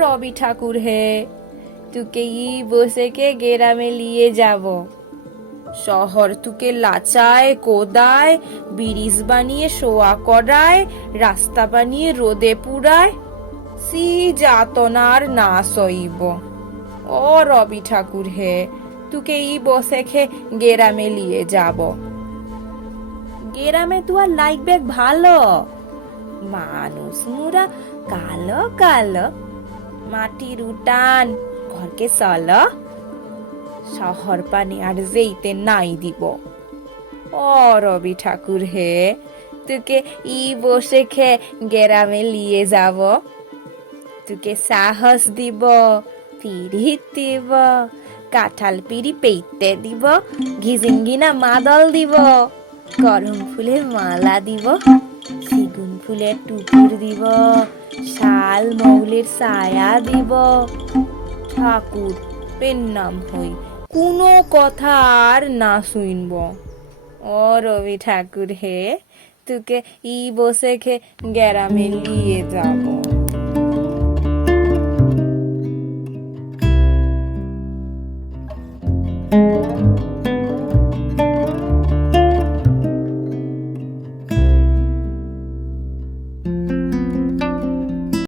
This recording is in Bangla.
রবি ঠাকুর হে, তোকে ই বসেকে গ্রামে নিয়ে যাব। শহর তোকে লাচায় কোদায়, ব্রিজ বানিয়ে শোয়া করায়, রাস্তা বানিয়ে রোদে পুরায়, সি যাতনার না সইব। ও রবি ঠাকুর হে, তোকে ই বসেকে গ্রামে নিয়ে যাব। গ্রামে তো আর লাগবে ভালো, মানুষ মুরা কালো কালো, মাটির উঠান, ঘরকে চল, শহর পানি আর যেইতে নাই দিব। ও রবি ঠাকুর হে, তোকে ই বসে খে গ্রামে নিয়ে যাব। তোকে সাহস দিব, পিড়িত দিব, কাঁঠাল পিড়ি পেইতে দিব, ঘিজিঙ্গিনা মাদল দিব, করম ফুলের মালা দিব, সেগুন ফুলের টুকুর দিব, শাল মৌলের ছায়া দিব। ঠাকুর পেন নাম হই, কোনো কথা আর না শুনব। ও রবি ঠাকুর হে, তোকে ই বসে খে গ্রামে নিয়ে যাব।